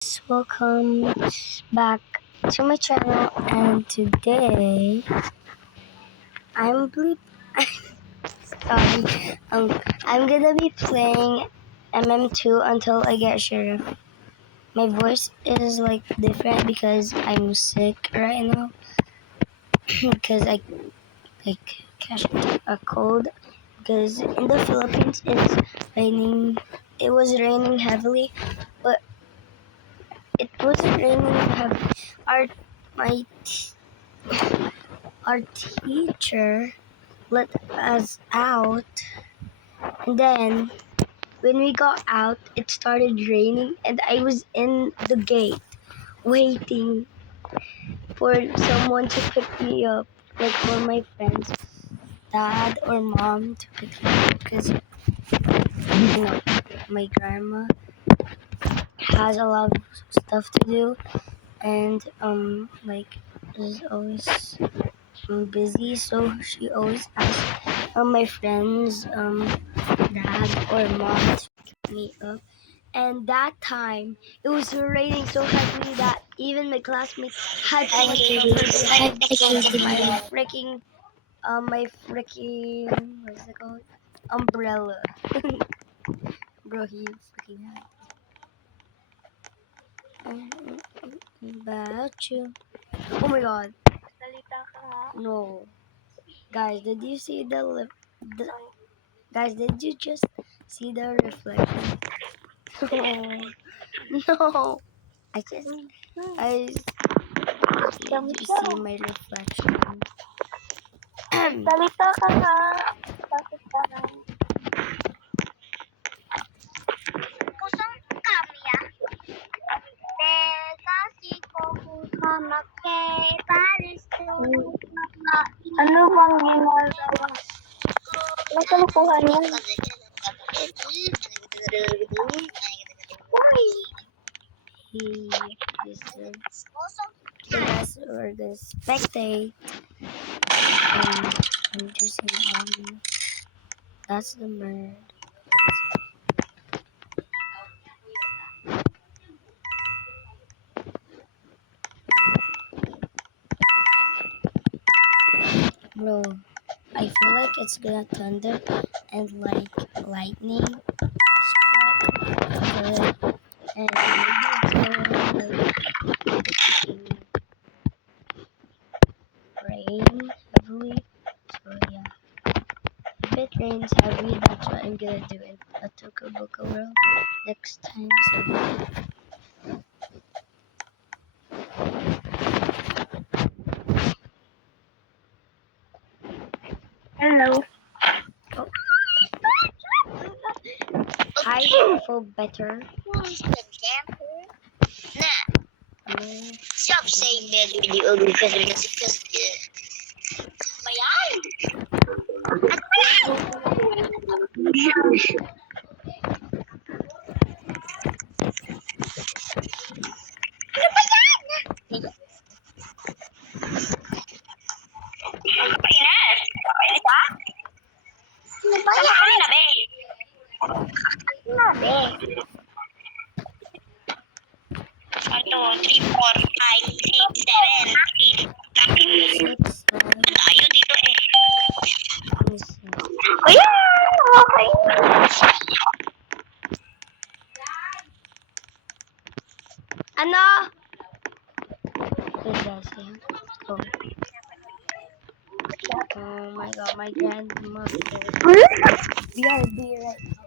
Welcome back to my channel, and today I'm ble- sorry. I'm gonna be playing MM2 until I get sheriff. My voice is like different because I'm sick right now because I catch a cold because in the Philippines it's raining. It was raining heavily, but it wasn't raining heavy. Our my our teacher let us out, and then when we got out, it started raining, and I was in the gate waiting for someone to pick me up, like for my friends, dad or mom to pick me up, because my grandma has a lot of stuff to do, and like is always busy, so she always asks my friends, dad or mom to pick me up. And that time, it was raining so heavily that even my classmates had to forget my freaking, what's it called? Umbrella. Bro, he freaking had about you. Oh my god. Salita ka nga. No. Guys, did you see the guys, did you just see the reflection? No. I just I did you see my reflection? Salita ka nga. Bakit ka nga? Kusang kami ah. Kasi ko kusama kay Paris to. Ano bang ginagawa? Ano kalukuhan yan? Why? He deserves the best or the spectate. I'm just an That's the bird. Bro, I feel like it's gonna thunder and like lightning struck, and maybe it's gonna like rain heavily. So yeah, if it rains heavy, that's what I'm gonna do in a Tokaboka world next time. So Hello. oh, hi, feel better. Who's the camper? Nah. No. Stop saying that video because Bayan! Ano ba yan? Ano ba yan? Ines! Pwede ba? Ano ba yan? Saan na, be? Ano, be? 1, 2, 3, 4, 5, 6, 7, 8, 9. 6, 7, Layo dito eh. 26. Ayan! Okay. Ano? Good guys, yeah. Oh. Oh my god, my grandmother. BRB right now.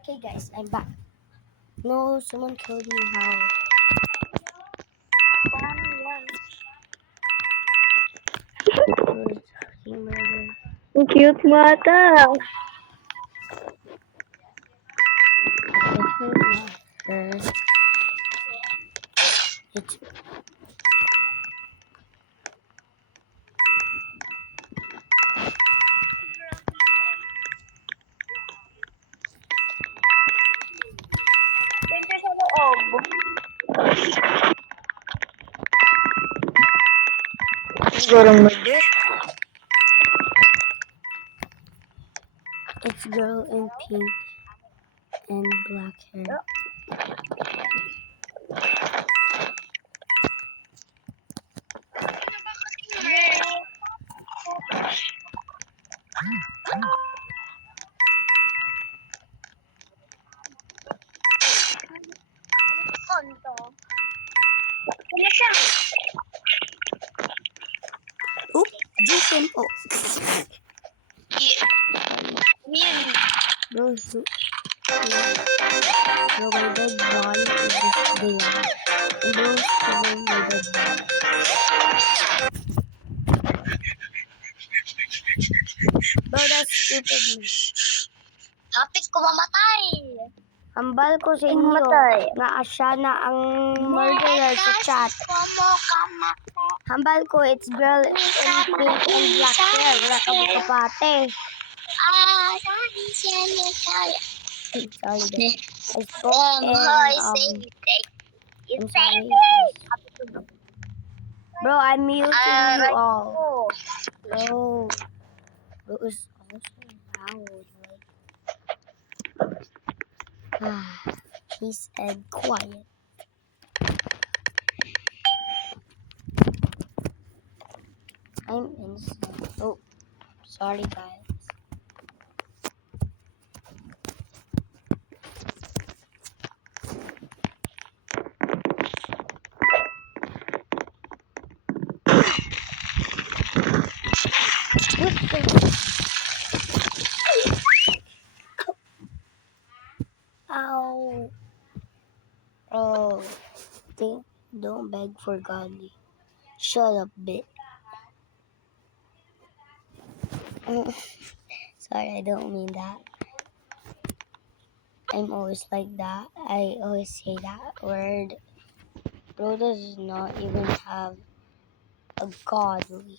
Okay guys, I'm back. No, someone killed me. How? Good fucking murder. Cute mata. Definitely not her. It's sigurong murder. It's girl in pink and black hair. Oop, juke him. Oh. Bro, bro, my dead body is just there. And bro's killing my dead body. Bro, that's stupid me. Hapit ko mamatay. Hambal ko sa inyo na siya na ang murderer sa chat. Hambal ko, it's girl in pink and black hair. Wala ka kapate. Sorry, sorry. Sorry, guys. I spoke in, I'm sorry. Bro, I'm muting you all. Bro is also loud. He said quiet. I'm innocent. Oh, sorry, guys. Ow. Oh, don't beg for godly. Shut up, bit. Sorry, I don't mean that. I'm always like that. I always say that word. Bro does not even have a godly.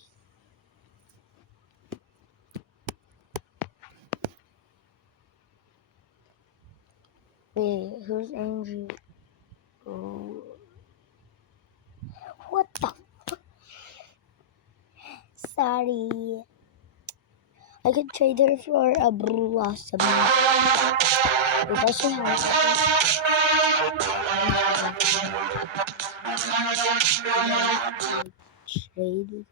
Wait, who's angry? Oh. What the fuck? Sorry. I could trade her for a blossom. Wait, does she have trade?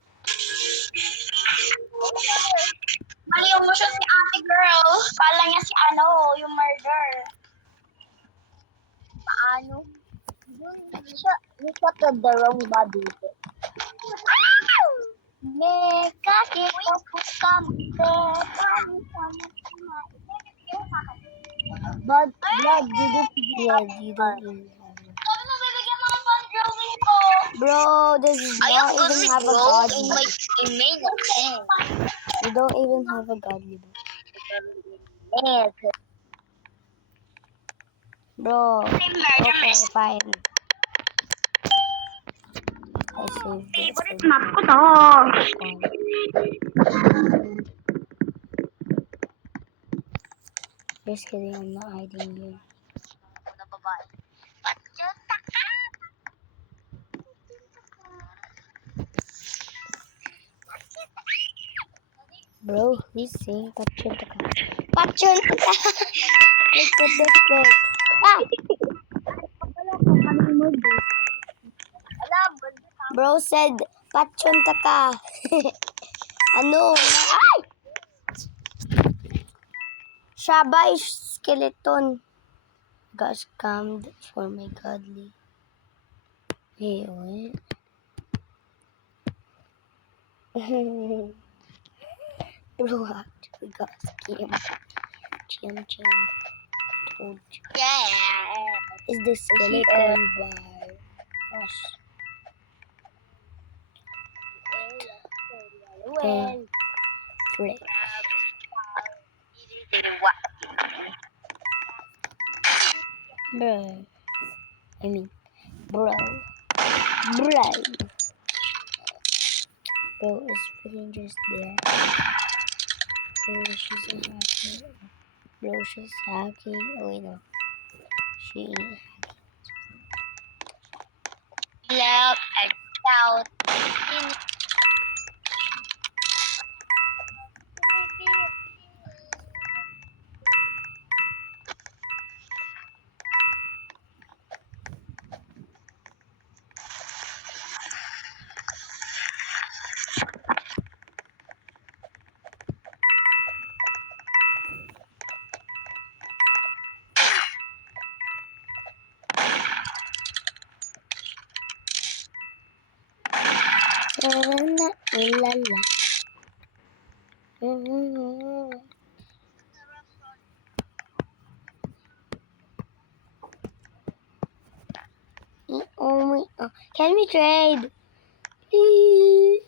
Maliw mo siya si ate girl. Kala niya si yung murder. Paano? He shot the wrong body. Kasi blood didn't Yeah, you don't even have it. Kami mo bibigyan mo ang pang-drawing ko. Bro, this is not even have a godly. In main account. You don't even have a godly. Yes. Bro, okay, fine. I saved it. Favorite map ko to. Just kidding, I'm not hiding you. Bro, he's saying Pachunta ka. Pachunta ka! Look at the script. Ah! Bro said, Pachunta ka. Ano? Ay! Shaba is skeleton. Got scammed for my godly. Hey, what? Bro actually got scammed. Chim. Told you. Yeah. Is the skeleton by us? Well. Frick. Bro. I mean, bro. Bro is freaking just there. Bro, she's a hacker. Bro, she's hacking. Oh, wait, no. She ain't hacking. Love and doubt. Na, ulala. Mm-hmm. Oh, can we trade? Yes!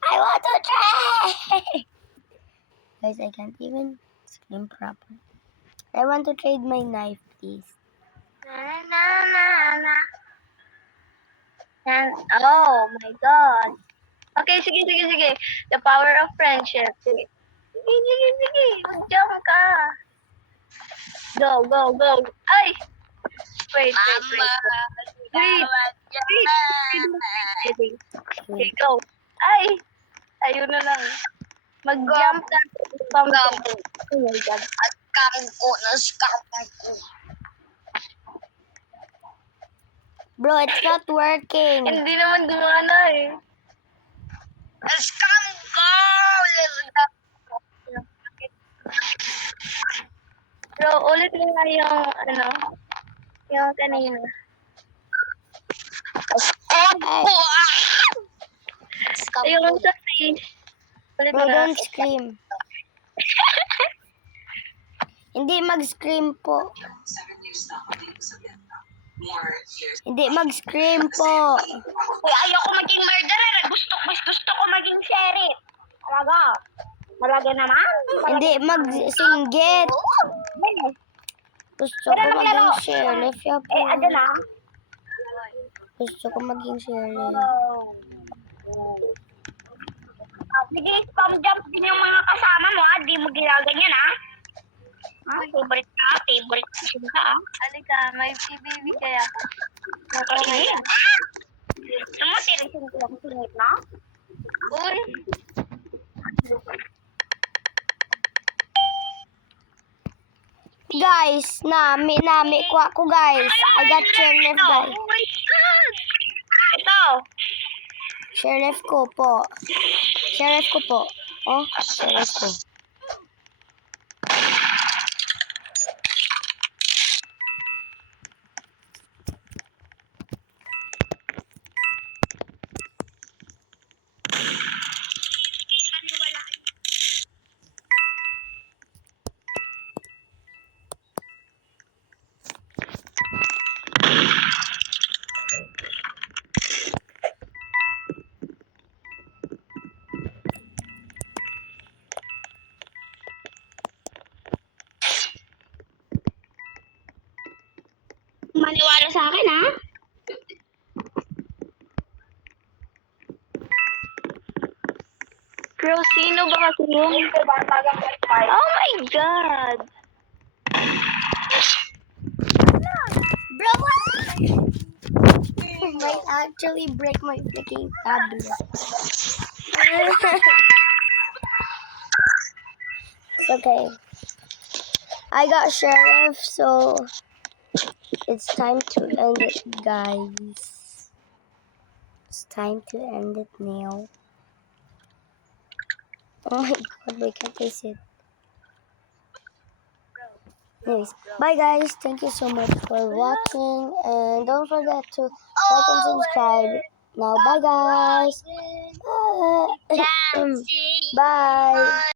I want to trade! Guys, I can't even scream proper. I want to trade my knife, please. Oh my God. Okay, sige. The power of friendship. Sige. Mag-jump ka. Go. Ay! Wait. Wait. Okay, go. Ay! Ayun na lang. Mag-jump ka. Oh my God. At scam ko. Bro, it's not working. Hindi naman gumana eh. Scam ko! Bro, ulit mo nga yung yung kanina. Scam ko! Scam Yung ko. sa face. Ulit Bro, mo nga. don't scream. Hindi mag-scream po. Hindi mag-scream po. Uy, ayoko maging murderer. Gusto ko maging sheriff. Talaga naman. Hindi mag-singgit. Gusto ko maging sheriff. na. Gusto ko maging sheriff. Sige, spam jump din yung mga kasama mo, ha? Di mo ginaganyan, ha? Favorite ka, ha? Halika, may PBB kaya ako. Okay. Ano, tirisin ko lang singit na? Uy. Guys, nami ko guys. I got sheriff guys. Oh my God! Ito. Sheriff ko po. Oh, sheriff ko. Maniwala sa akin, ha? Bro, sino ba kasi yun? Oh my God! Bro, might actually break my freaking tablet. It's okay. I got sheriff, so it's time to end it, guys. It's time to end it now. Oh my God, why can't I sit? Anyways, bye guys. Thank you so much for watching, and don't forget to like and subscribe. Now, bye guys. Bye. Bye.